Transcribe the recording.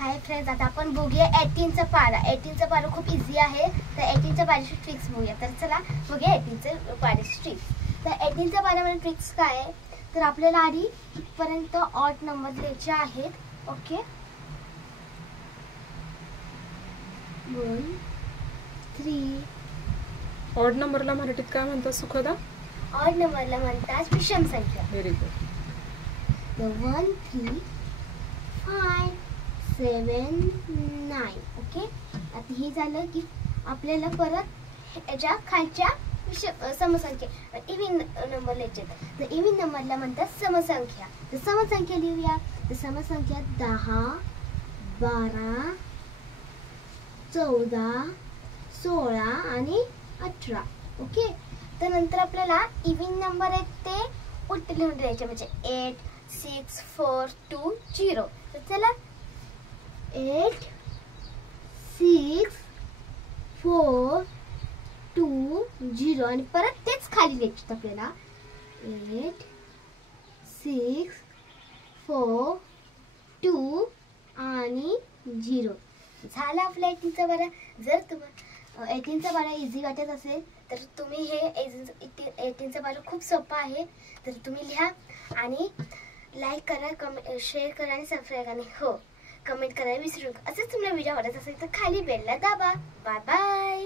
Hi friends, आता आपण बघूया 18चा पारा. 18चा पारा खूप इझी आहे. तर 18च्या पाऱ्याची ट्रिक्स बघूया. तर चला बघूया 18च्या पाऱ्याची ट्रिक्स. तर 18च्या पाऱ्यामध्ये ट्रिक्स काय आहे, तर आपल्याला आधी इथपर्यंत ऑड नंबर लिहायचे आहेत. ओके, 1 3. ऑड नंबरला मराठीत काय म्हणतात सुखदा? ऑड नंबरला म्हणतात विषम संख्या. Very good. 1 3 5 7 9. ओके, आता हे झालं की आपल्याला परत याच्या खालच्या समसंख्या इव्हन नंबर लिहायचे. तर इव्हन नंबरला म्हणतात समसंख्या. तर समसंख्या लिहूया. तर समसंख्या 10 12 14 16 आणि 18. ओके, तर नंतर आपल्याला इव्हन नंबर आहेत ते उलटे लिहून द्यायचे, म्हणजे 8 6 4 2 0. तर चला 8 6 4 2 0 आणि परत तेच खाली लिहायचे आपल्याला 8 6 4 2 आणि 0. झालं आपल्या 18चा पाढा. जर तुम्हाला 18चा पाढा इझी वाटत असेल तर तुम्ही हे 18चा पाढा खूप सोपा आहे. तर तुम्ही लिहा आणि लाईक करा, शेअर करा आणि सबस्क्राईब करा. हो, कमेंट करायला विसरू नका. असंच तुम्हाला व्हिडिओ आवडत असेल तर खाली बेलला दाबा. Bye bye.